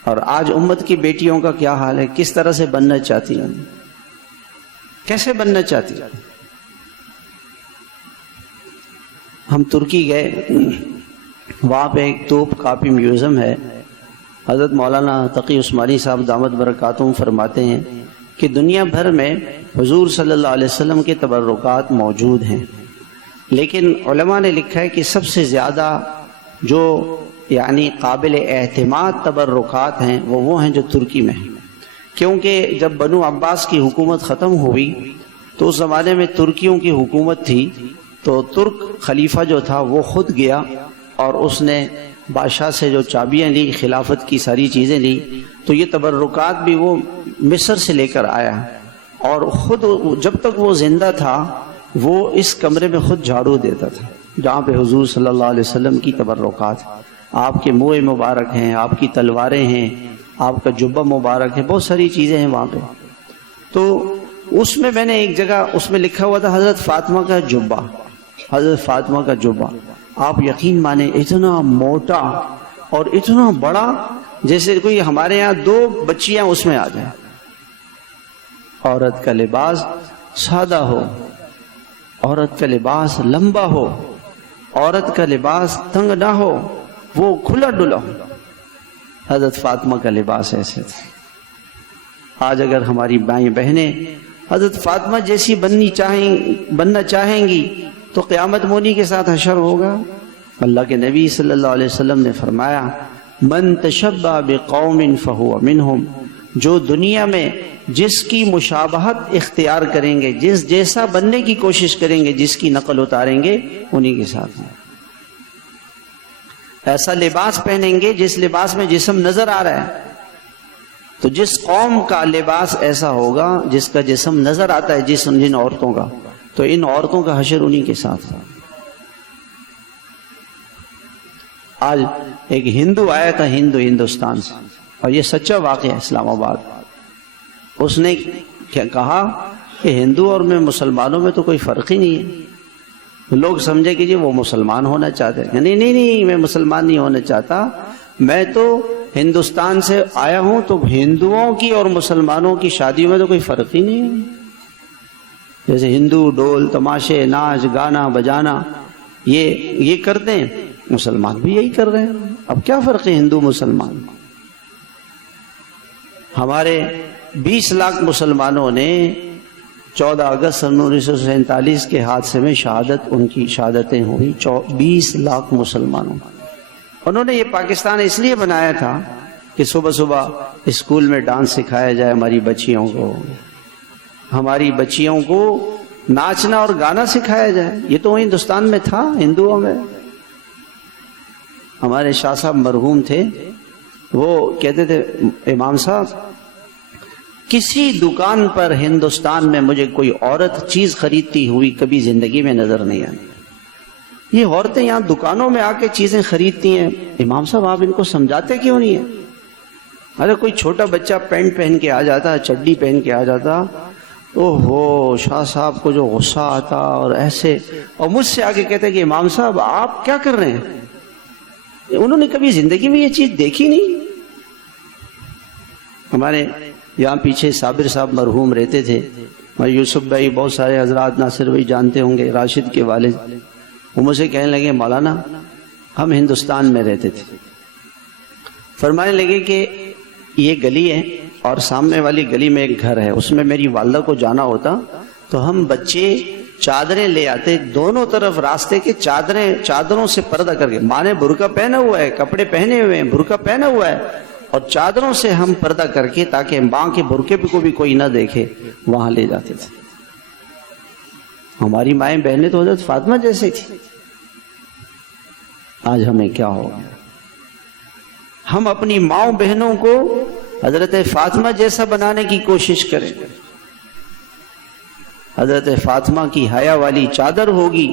اور آج امت کی بیٹیوں کا کیا حال ہے، کس طرح سے بننا چاہتی ہیں، کیسے بننا چاہتی ہیں۔ ہم ترکی گئے، وہاں پہ ایک توپ کاپی میوزیم ہے، حضرت مولانا تقی عثمانی صاحب دامت برکاتہم فرماتے ہیں کہ دنیا بھر میں حضور صلی اللہ علیہ وسلم کے تبرکات موجود ہیں، لیکن علماء نے لکھا ہے کہ سب سے زیادہ جو یعنی قابل اعتماد تبرکات ہیں وہ ہیں جو ترکی میں ہیں، کیونکہ جب بنو عباس کی حکومت ختم ہوئی تو اس زمانے میں ترکیوں کی حکومت تھی، تو ترک خلیفہ جو تھا وہ خود گیا اور اس نے بادشاہ سے جو چابیاں لی، خلافت کی ساری چیزیں لی، تو یہ تبرکات بھی وہ مصر سے لے کر آیا، اور خود جب تک وہ زندہ تھا وہ اس کمرے میں خود جھاڑو دیتا تھا جہاں پہ حضور صلی اللہ علیہ وسلم کی تبرکات، آپ کے منہ مبارک ہیں، آپ کی تلواریں ہیں، آپ کا جبہ مبارک ہے، بہت ساری چیزیں ہیں وہاں پہ۔ تو اس میں میں نے ایک جگہ اس میں لکھا ہوا تھا حضرت فاطمہ کا جبہ، حضرت فاطمہ کا جبہ، آپ یقین مانیں اتنا موٹا اور اتنا بڑا جیسے کوئی ہمارے یہاں 2 بچیاں اس میں آ جائیں۔ عورت کا لباس سادہ ہو، عورت کا لباس لمبا ہو، عورت کا لباس تنگ نہ ہو، وہ کھلا ڈلا ہو، حضرت فاطمہ کا لباس ایسے تھا۔ آج اگر ہماری مائیں بہنیں حضرت فاطمہ جیسی بننا چاہیں گی تو قیامت مونی کے ساتھ حشر ہوگا۔ اللہ کے نبی صلی اللہ علیہ وسلم نے فرمایا من تشبہ بقوم فہو منہم، جو دنیا میں جس کی مشابہت اختیار کریں گے، جس جیسا بننے کی کوشش کریں گے، جس کی نقل اتاریں گے، انہی کے ساتھ ہیں۔ ایسا لباس پہنیں گے جس لباس میں جسم نظر آ رہا ہے، تو جس قوم کا لباس ایسا ہوگا جس کا جسم نظر آتا ہے، جن عورتوں کا، تو ان عورتوں کا حشر انہی کے ساتھ ہے۔ آج ایک ہندو آیا تھا ہندوستان سے، اور یہ سچا واقعہ ہے، اسلام آباد، اس نے کیا کہا کہ ہندو اور میں مسلمانوں میں تو کوئی فرق ہی نہیں ہے۔ لوگ سمجھے کہ جی وہ مسلمان ہونا چاہتے ہیں، نہیں میں مسلمان نہیں ہونا چاہتا، میں تو ہندوستان سے آیا ہوں، تو ہندوؤں کی اور مسلمانوں کی شادیوں میں تو کوئی فرق ہی نہیں ہے۔ جیسے ہندو ڈول تماشے ناچ گانا بجانا یہ کرتے ہیں، مسلمان بھی یہی کر رہے ہیں، اب کیا فرق ہے ہندو مسلمان؟ ہمارے 20 لاکھ مسلمانوں نے 14 اگست 1947 کے حادثے میں ان کی شہادتیں ہوئی، 20 لاکھ مسلمانوں۔ انہوں نے یہ پاکستان اس لیے بنایا تھا کہ صبح صبح اسکول میں ڈانس سکھایا جائے، ہماری بچیوں کو ناچنا اور گانا سکھایا جائے۔ یہ تو ہندوستان میں تھا، ہندوؤں میں۔ ہمارے شاہ صاحب مرحوم تھے، وہ کہتے تھے امام صاحب کسی دکان پر ہندوستان میں مجھے کوئی عورت چیز خریدتی ہوئی کبھی زندگی میں نظر نہیں آئی۔ یہ عورتیں یہاں دکانوں میں آ کے چیزیں خریدتی ہیں، امام صاحب آپ ان کو سمجھاتے کیوں نہیں ہیں؟ ارے کوئی چھوٹا بچہ پینٹ پہن کے آ جاتا، چڈی پہن کے آ جاتا، اوہو شاہ صاحب کو جو غصہ آتا، اور ایسے، اور مجھ سے آگے کہتے کہ امام صاحب آپ کیا کر رہے ہیں؟ انہوں نے کبھی زندگی میں یہ چیز دیکھی نہیں۔ ہمارے یہاں پیچھے صابر صاحب مرحوم رہتے تھے، یوسف بھائی، بہت سارے حضرات، ناصر بھائی جانتے ہوں گے، راشد کے والد، وہ مجھے کہنے لگے مولانا ہم ہندوستان میں رہتے تھے، فرمانے لگے کہ یہ گلی ہے اور سامنے والی گلی میں ایک گھر ہے، اس میں میری والدہ کو جانا ہوتا تو ہم بچے چادریں لے آتے، دونوں طرف راستے کے چادروں سے پردہ کر کے، ماں نے برقع پہنا ہوا ہے، کپڑے پہنے ہوئے ہیں، برقع پہنا ہوا ہے، اور چادروں سے ہم پردہ کر کے تاکہ ماں کے برقعے کو بھی کوئی نہ دیکھے وہاں لے جاتے تھے۔ ہماری مائیں بہنیں تو حضرت فاطمہ جیسے تھی۔ آج ہمیں کیا ہو گیا؟ ہم اپنی ماؤں بہنوں کو حضرت فاطمہ جیسا بنانے کی کوشش کریں. حضرت فاطمہ کی حیا والی چادر ہوگی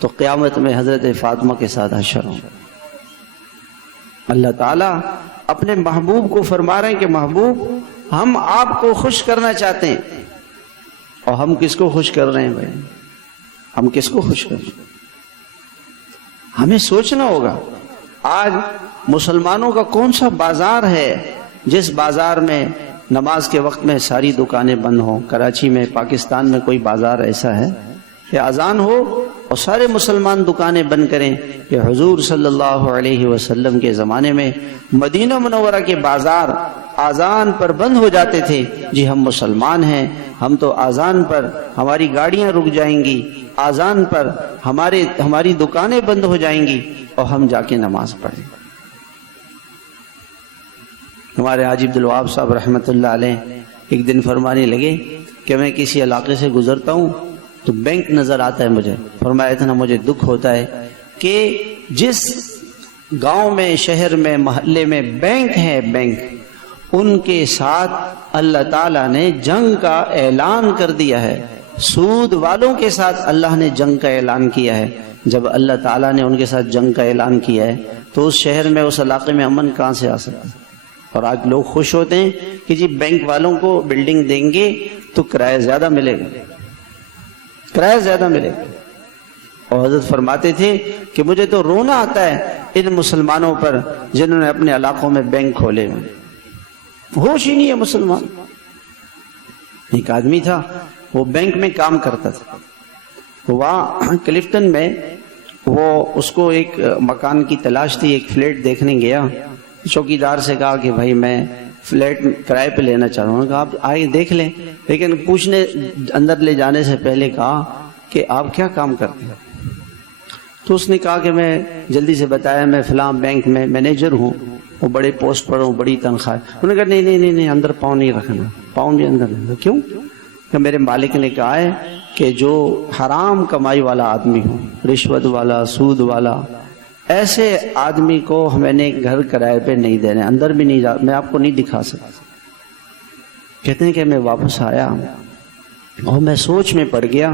تو قیامت میں حضرت فاطمہ کے ساتھ حشر ہوگا. اللہ تعالیٰ اپنے محبوب کو فرما رہے ہیں کہ محبوب ہم آپ کو خوش کرنا چاہتے ہیں. اور ہم کس کو خوش کر رہے ہیں بھائی؟ ہم کس کو خوش کر رہے ہیں؟ ہمیں سوچنا ہوگا. آج مسلمانوں کا کون سا بازار ہے جس بازار میں نماز کے وقت میں ساری دکانیں بند ہوں؟ کراچی میں، پاکستان میں کوئی بازار ایسا ہے کہ اذان ہو اور سارے مسلمان دکانیں بند کریں؟ کہ حضور صلی اللہ علیہ وسلم کے زمانے میں مدینہ منورہ کے بازار اذان پر بند ہو جاتے تھے. جی ہم مسلمان ہیں، ہم تو اذان پر ہماری گاڑیاں رک جائیں گی، اذان پر ہماری دکانیں بند ہو جائیں گی اور ہم جا کے نماز پڑھیں. ہمارے حاجی عبدالوہاب صاحب رحمۃ اللہ علیہ ایک دن فرمانے لگے کہ میں کسی علاقے سے گزرتا ہوں تو بینک نظر آتا ہے مجھے. فرمایا اتنا مجھے دکھ ہوتا ہے کہ جس گاؤں میں، شہر میں، محلے میں بینک ہے، بینک، ان کے ساتھ اللہ تعالیٰ نے جنگ کا اعلان کر دیا ہے. سود والوں کے ساتھ اللہ نے جنگ کا اعلان کیا ہے. جب اللہ تعالیٰ نے ان کے ساتھ جنگ کا اعلان کیا ہے تو اس شہر میں، اس علاقے میں امن کہاں سے آ سکتا ہے؟ اور آج لوگ خوش ہوتے ہیں کہ جی بینک والوں کو بلڈنگ دیں گے تو کرایہ زیادہ ملے گا، کرایہ زیادہ ملے گا. اور حضرت فرماتے تھے کہ مجھے تو رونا آتا ہے ان مسلمانوں پر جنہوں نے اپنے علاقوں میں بینک کھولے ہوئے. ہوش ہی نہیں ہے مسلمان. ایک آدمی تھا، وہ بینک میں کام کرتا تھا. وہاں کلفٹن میں وہ اس کو ایک مکان کی تلاش تھی، ایک فلیٹ دیکھنے گیا. چوکیدار سے کہا کہ بھائی میں فلیٹ کرائے پہ لینا چاہ رہا ہوں. کہا آپ آئے دیکھ لیں، لیکن پوچھنے اندر لے جانے سے پہلے کہا کہ آپ کیا کام کرتے ہیں؟ تو اس نے کہا کہ میں جلدی سے بتایا میں فلاں بینک میں مینیجر ہوں، وہ بڑے پوسٹ پر ہوں، بڑی تنخواہ. انہوں نے کہا نہیں اندر پاؤں نہیں رکھنا، پاؤں بھی اندر نہیں. کیوں؟ کہ میرے مالک نے کہا ہے کہ جو حرام کمائی والا آدمی ہو، رشوت والا، سود والا، ایسے آدمی کو میں نے گھر کرائے پہ نہیں دینے، اندر بھی نہیں جا، میں آپ کو نہیں دکھا سکتا. کہتے ہیں کہ میں واپس آیا اور میں سوچ میں پڑ گیا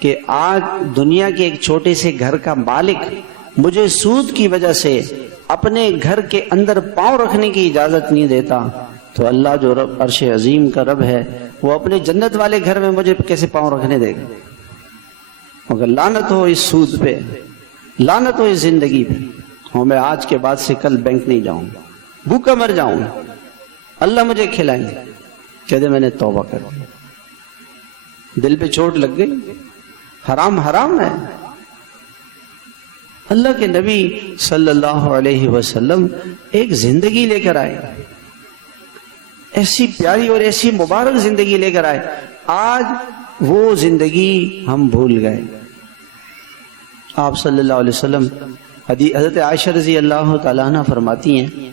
کہ آج دنیا کے ایک چھوٹے سے گھر کا مالک مجھے سود کی وجہ سے اپنے گھر کے اندر پاؤں رکھنے کی اجازت نہیں دیتا، تو اللہ جو رب عرش عظیم کا رب ہے وہ اپنے جنت والے گھر میں مجھے کیسے پاؤں رکھنے دے گا؟ مگر لعنت ہو اس سود پہ، لعنت ہو اس زندگی پہ. اور میں آج کے بعد سے کل بینک نہیں جاؤں گا، بھوکا مر جاؤں گا، اللہ مجھے کھلائیں گے. کہتے میں نے توبہ کر دی. دل پہ چوٹ لگ گئی. حرام حرام ہے. اللہ کے نبی صلی اللہ علیہ وسلم ایک زندگی لے کر آئے، ایسی پیاری اور ایسی مبارک زندگی لے کر آئے. آج وہ زندگی ہم بھول گئے. آپ صلی اللہ علیہ وسلم، حضرت عائشہ رضی اللہ تعالیٰ عنہ فرماتی ہیں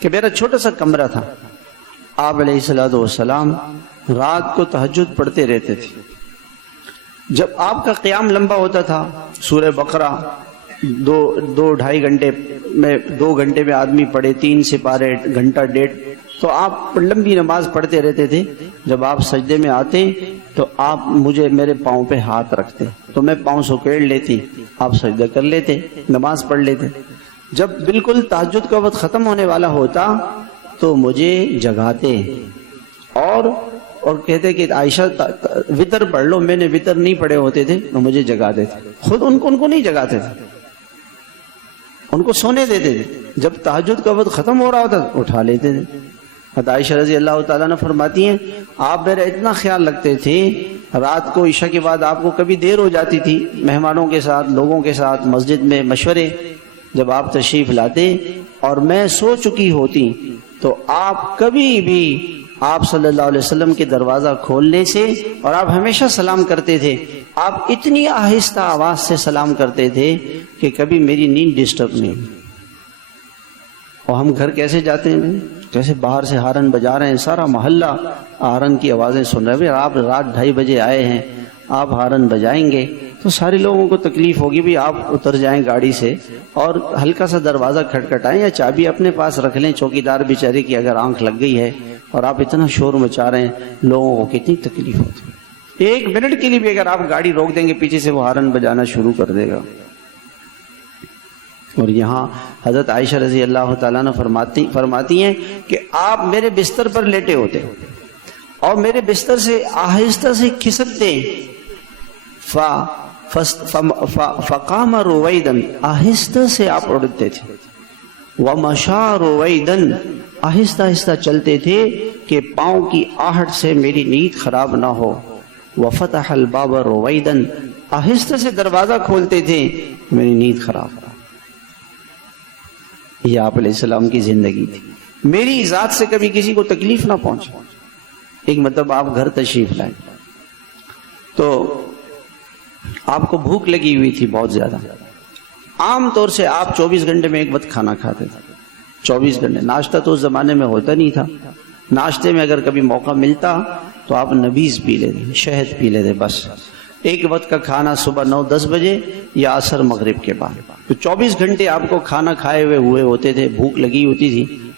کہ میرا چھوٹا سا کمرہ تھا. آپ علیہ الصلوۃ والسلام رات کو تہجد پڑھتے رہتے تھے. جب آپ کا قیام لمبا ہوتا تھا، سورہ بقرہ 2-2.5 گھنٹے میں 2 گھنٹے میں آدمی پڑھے، 3 سپارے، گھنٹہ ڈیڑھ، تو آپ لمبی نماز پڑھتے رہتے تھے. جب آپ سجدے میں آتے تو آپ میرے پاؤں پہ ہاتھ رکھتے تو میں پاؤں سکیڑ لیتی، آپ سجدہ کر لیتے، نماز پڑھ لیتے. جب بالکل تہجد کا وقت ختم ہونے والا ہوتا تو مجھے جگاتے اور کہتے کہ عائشہ وتر پڑھ لو. میں نے وتر نہیں پڑھے ہوتے تھے تو مجھے جگاتے تھے. خود ان کو نہیں جگاتے تھے، ان کو سونے دیتے تھے. جب تہجد کا وقت ختم ہو رہا ہوتا اٹھا لیتے تھے. عائشہ رضی اللہ تعالیٰ نے فرماتی ہیں آپ میرا اتنا خیال رکھتے تھے، رات کو عشاء کے بعد آپ کو کبھی دیر ہو جاتی تھی، مہمانوں کے ساتھ، لوگوں کے ساتھ مسجد میں مشورے، جب آپ تشریف لاتے اور میں سو چکی ہوتی تو آپ کبھی بھی آپ صلی اللہ علیہ وسلم کے دروازہ کھولنے سے، اور آپ ہمیشہ سلام کرتے تھے، آپ اتنی آہستہ آواز سے سلام کرتے تھے کہ کبھی میری نیند ڈسٹرب نہیں. اور ہم گھر کیسے جاتے ہیں؟ کیسے باہر سے ہارن بجا رہے ہیں، سارا محلہ ہارن کی آوازیں سن رہے ہیں. آپ رات 2:30 بجے آئے ہیں، آپ ہارن بجائیں گے تو سارے لوگوں کو تکلیف ہوگی بھی آپ اتر جائیں گاڑی سے اور ہلکا سا دروازہ کھٹکھٹائیں یا چابی اپنے پاس رکھ لیں، چوکیدار بیچارے کی اگر آنکھ لگ گئی ہے اور آپ اتنا شور مچا رہے ہیں، لوگوں کو کتنی تکلیف ہوتی ہے۔ ایک منٹ کے لیے بھی اگر آپ گاڑی روک دیں گے پیچھے سے وہ ہارن بجانا شروع کر دے گا۔ اور یہاں حضرت عائشہ رضی اللہ تعالیٰ نے فرماتی ہیں کہ آپ میرے بستر پر لیٹے ہوتے اور میرے بستر سے آہستہ سے کھسکتے، فقام رویدن، آہستہ سے آپ اڑتے تھے، ومشا رویدن، آہستہ آہستہ چلتے تھے کہ پاؤں کی آہٹ سے میری نیند خراب نہ ہو، وفتح الباب رویدن، آہستہ سے دروازہ کھولتے تھے میری نیند خراب نہ ہو۔ یہ آپ علیہ السلام کی زندگی تھی۔ میری ذات سے کبھی کسی کو تکلیف نہ پہنچے۔ ایک مطلب آپ گھر تشریف لائیں تو آپ کو بھوک لگی ہوئی تھی بہت زیادہ، عام طور سے آپ 24 گھنٹے میں ایک وقت کھانا کھاتے تھے، 24 گھنٹے۔ ناشتہ تو اس زمانے میں ہوتا نہیں تھا، ناشتے میں اگر کبھی موقع ملتا تو آپ نبیذ پی لیتے، شہد پی لیتے، بس ایک وقت کا کھانا صبح 9-10 بجے یا عصر مغرب کے بعد۔ تو 24 گھنٹے آپ کو کھانا کھائے ہوئے ہوتے تھے، بھوک لگی ہوتی تھی۔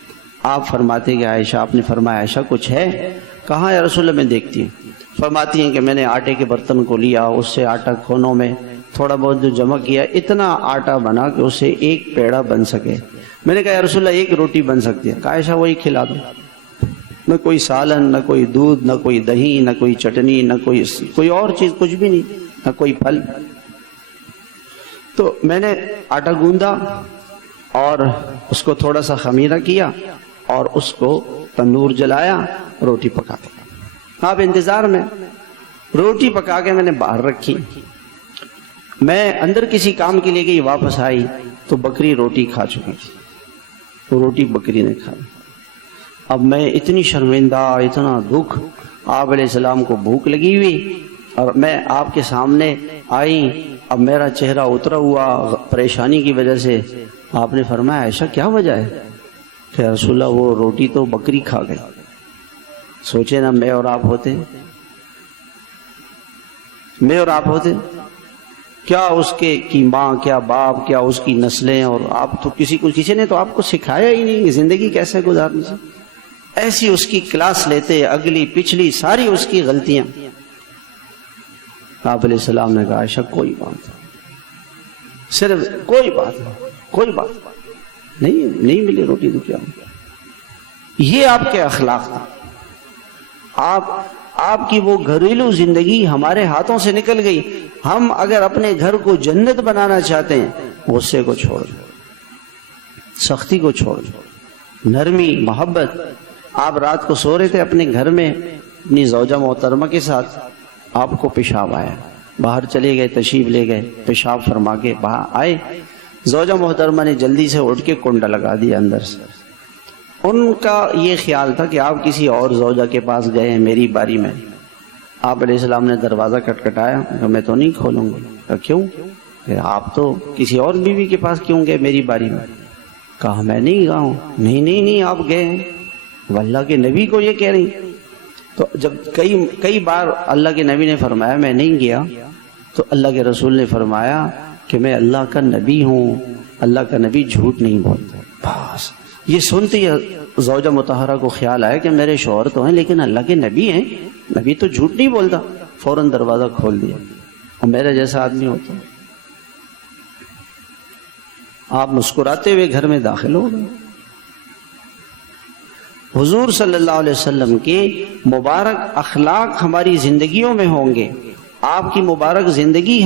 آپ فرماتے کہ عائشہ، آپ نے فرمایا عائشہ کچھ ہے؟ کہاں یا رسول اللہ؟ میں دیکھتی ہوں۔ فرماتی ہیں کہ میں نے آٹے کے برتن کو لیا، اس سے آٹا کھونوں میں تھوڑا بہت جو جمع کیا، اتنا آٹا بنا کہ اسے ایک پیڑا بن سکے۔ میں نے کہا یا رسول اللہ ایک روٹی بن سکتی ہے؟ کہا عائشہ وہی کھلا دو، نہ کوئی سالن، نہ کوئی دودھ، نہ کوئی دہی، نہ کوئی چٹنی، نہ کوئی اور چیز، کچھ بھی نہیں، نہ کوئی پھل۔ تو میں نے آٹا گوندا اور اس کو تھوڑا سا خمیرہ کیا اور اس کو تندور جلایا، روٹی پکا کے آپ انتظار میں روٹی پکا کے میں نے باہر رکھی۔ میں اندر کسی کام کے لیے گئی، واپس آئی تو بکری روٹی کھا چکی تھی، وہ روٹی بکری نے کھائی۔ اب میں اتنی شرمندہ، اتنا دکھ، آپ علیہ السلام کو بھوک لگی ہوئی اور میں آپ کے سامنے آئی، اب میرا چہرہ اترا ہوا پریشانی کی وجہ سے۔ آپ نے فرمایا عائشہ کیا وجہ ہے؟ کہ رسول اللہ وہ روٹی تو بکری کھا گئی۔ سوچے نا میں اور آپ ہوتے، میں اور آپ ہوتے، کیا اس کے کی ماں، کیا باپ، کیا اس کی نسلیں، اور آپ تو کسی نے تو آپ کو سکھایا ہی نہیں زندگی کیسے گزارنی سے۔ ایسی اس کی کلاس لیتے، اگلی پچھلی ساری اس کی غلطیاں۔ آپ علیہ السلام نے کہا عائشہ کوئی بات صرف کوئی بات نہیں ملی روٹی تو کیا؟ یہ آپ کے اخلاق تھا۔ آپ کی وہ گھریلو زندگی ہمارے ہاتھوں سے نکل گئی۔ ہم اگر اپنے گھر کو جنت بنانا چاہتے ہیں، غصے کو چھوڑ دو، سختی کو چھوڑ دو، نرمی، محبت۔ آپ رات کو سو رہے تھے اپنے گھر میں اپنی زوجہ محترمہ کے ساتھ، آپ کو پیشاب آیا، باہر چلے گئے، تشریف لے گئے، پیشاب فرما کے باہر آئے، زوجہ محترمہ نے جلدی سے اٹھ کے کنڈا لگا دیا اندر سے۔ ان کا یہ خیال تھا کہ آپ کسی اور زوجہ کے پاس گئے ہیں میری باری میں۔ آپ علیہ السلام نے دروازہ کھٹکھٹایا، کہ میں تو نہیں کھولوں گا۔ کہا کیوں؟ کہ آپ تو کسی اور بیوی کے پاس کیوں گئے میری باری میں؟ کہا میں نہیں گیا ہوں۔ نہیں آپ گئے ہیں، وہ اللہ کے نبی کو یہ کہہ رہی۔ تو جب کئی بار اللہ کے نبی نے فرمایا میں نہیں گیا، تو اللہ کے رسول نے فرمایا کہ میں اللہ کا نبی ہوں، اللہ کا نبی جھوٹ نہیں بولتا۔ بس یہ سنتے ہی زوجہ مطہرہ کو خیال آیا کہ میرے شوہر تو ہیں لیکن اللہ کے نبی ہیں، نبی تو جھوٹ نہیں بولتا۔ فوراً دروازہ کھول دیا، اور میرا جیسا آدمی ہوتا۔ آپ مسکراتے ہوئے گھر میں داخل ہو گئے۔ حضور صلی اللہ علیہ وسلم کے مبارک اخلاق ہماری زندگیوں میں ہوں گے، آپ کی مبارک زندگی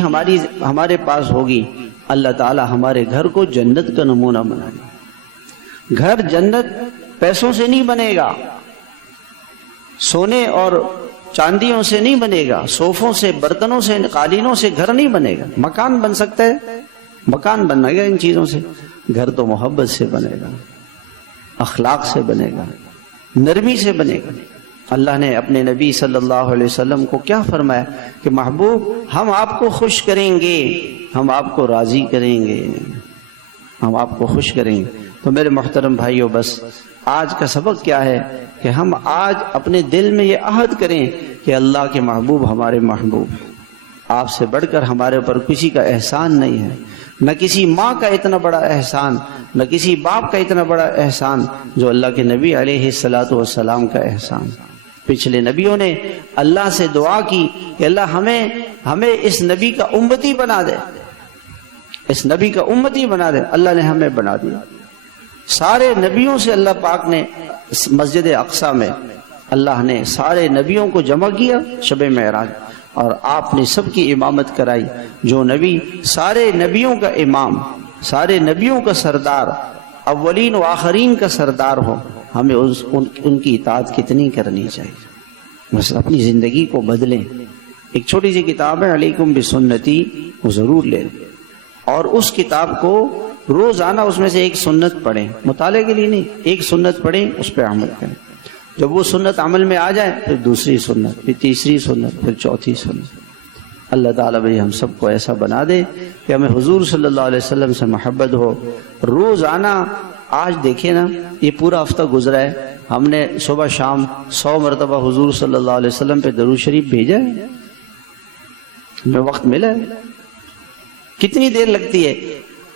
ہمارے پاس ہوگی، اللہ تعالی ہمارے گھر کو جنت کا نمونہ بنائے۔ گھر جنت پیسوں سے نہیں بنے گا، سونے اور چاندیوں سے نہیں بنے گا، صوفوں سے، برتنوں سے، قالینوں سے گھر نہیں بنے گا۔ مکان بن سکتا ہے، مکان بنے گا ان چیزوں سے، گھر تو محبت سے بنے گا، اخلاق سے بنے گا، نرمی سے بنے گا۔ اللہ نے اپنے نبی صلی اللہ علیہ وسلم کو کیا فرمایا کہ محبوب ہم آپ کو خوش کریں گے، ہم آپ کو راضی کریں گے، ہم آپ کو خوش کریں گے۔ تو میرے محترم بھائیوں، بس آج کا سبق کیا ہے کہ ہم آج اپنے دل میں یہ عہد کریں کہ اللہ کے محبوب ہمارے محبوب، آپ سے بڑھ کر ہمارے اوپر کسی کا احسان نہیں ہے، نہ کسی ماں کا اتنا بڑا احسان، نہ کسی باپ کا اتنا بڑا احسان جو اللہ کے نبی علیہ الصلاۃ والسلام کا احسان۔ پچھلے نبیوں نے اللہ سے دعا کی کہ اللہ ہمیں اس نبی کا امتی بنا دے، اس نبی کا امتی بنا دے، اللہ نے ہمیں بنا دیا۔ سارے نبیوں سے اللہ پاک نے مسجد اقصی میں اللہ نے سارے نبیوں کو جمع کیا شب معراج، اور آپ نے سب کی امامت کرائی۔ جو نبی سارے نبیوں کا امام، سارے نبیوں کا سردار، اولین و آخرین کا سردار ہو، ہمیں ان کی اطاعت کتنی کرنی چاہیے۔ بس اپنی زندگی کو بدلیں۔ ایک چھوٹی سی کتاب ہے علیکم بسنتی، وہ ضرور لیں، اور اس کتاب کو روزانہ اس میں سے ایک سنت پڑھیں، مطالعے کے لیے نہیں، ایک سنت پڑھیں، اس پہ عمل کریں۔ جب وہ سنت عمل میں آ جائے پھر دوسری سنت، پھر تیسری سنت، پھر چوتھی سنت۔ اللہ تعالیٰ بھائی ہم سب کو ایسا بنا دے کہ ہمیں حضور صلی اللہ علیہ وسلم سے محبت ہو۔ روزانہ آج دیکھیں نا، یہ پورا ہفتہ گزرا ہے، ہم نے صبح شام 100 مرتبہ حضور صلی اللہ علیہ وسلم پہ درود شریف بھیجا ہے، ہمیں وقت ملا ہے؟ کتنی دیر لگتی ہے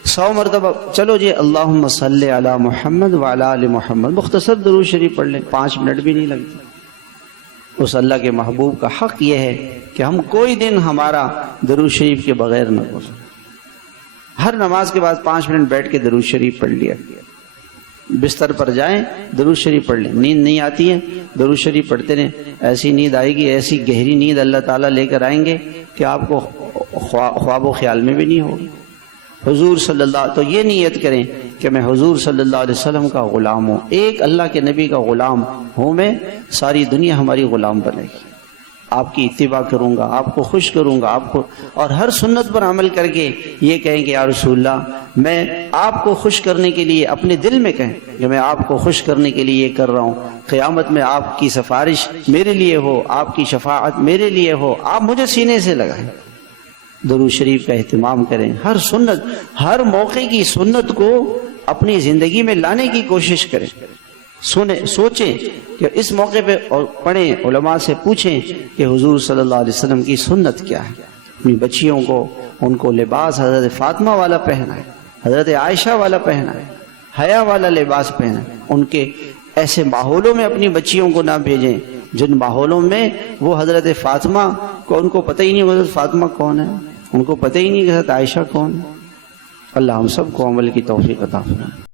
100 مرتبہ؟ چلو جی اللہم صلی علی محمد وعلی آل محمد، مختصر درود شریف پڑھ لیں، 5 منٹ بھی نہیں لگتے۔ اس اللہ کے محبوب کا حق یہ ہے کہ ہم کوئی دن ہمارا درود شریف کے بغیر نہ گزرے۔ ہر نماز کے بعد 5 منٹ بیٹھ کے درود شریف پڑھ لیا، بستر پر جائیں درود شریف پڑھ لیں۔ نیند نہیں آتی ہے درود شریف پڑھتے رہیں، ایسی نیند آئے گی، ایسی گہری نیند اللہ تعالیٰ لے کر آئیں گے کہ آپ کو خواب و خیال میں بھی نہیں ہوگی۔ حضور صلی اللہ، تو یہ نیت کریں کہ میں حضور صلی اللہ علیہ وسلم کا غلام ہوں، ایک اللہ کے نبی کا غلام ہوں میں، ساری دنیا ہماری غلام بنے گی۔ آپ کی اتباع کروں گا، آپ کو خوش کروں گا، آپ کو، اور ہر سنت پر عمل کر کے یہ کہیں کہ یا رسول اللہ میں آپ کو خوش کرنے کے لیے، اپنے دل میں کہیں کہ میں آپ کو خوش کرنے کے لیے یہ کر رہا ہوں، قیامت میں آپ کی سفارش میرے لیے ہو، آپ کی شفاعت میرے لیے ہو، آپ مجھے سینے سے لگائیں۔ درود شریف کا اہتمام کریں، ہر سنت، ہر موقع کی سنت کو اپنی زندگی میں لانے کی کوشش کریں۔ سوچیں کہ اس موقع پہ پڑھیں، علماء سے پوچھیں کہ حضور صلی اللہ علیہ وسلم کی سنت کیا ہے۔ اپنی بچیوں کو، ان کو لباس حضرت فاطمہ والا پہنائیں، حضرت عائشہ والا پہنائیں، حیا والا لباس پہنائیں۔ ان کے ایسے ماحولوں میں اپنی بچیوں کو نہ بھیجیں جن ماحولوں میں وہ حضرت فاطمہ کو، ان کو پتہ ہی نہیں حضرت فاطمہ کون ہے، ان کو پتہ ہی نہیں کہ حضرت عائشہ کون ہے۔ اللہ ہم سب کو عمل کی توفیق عطا فرمائے۔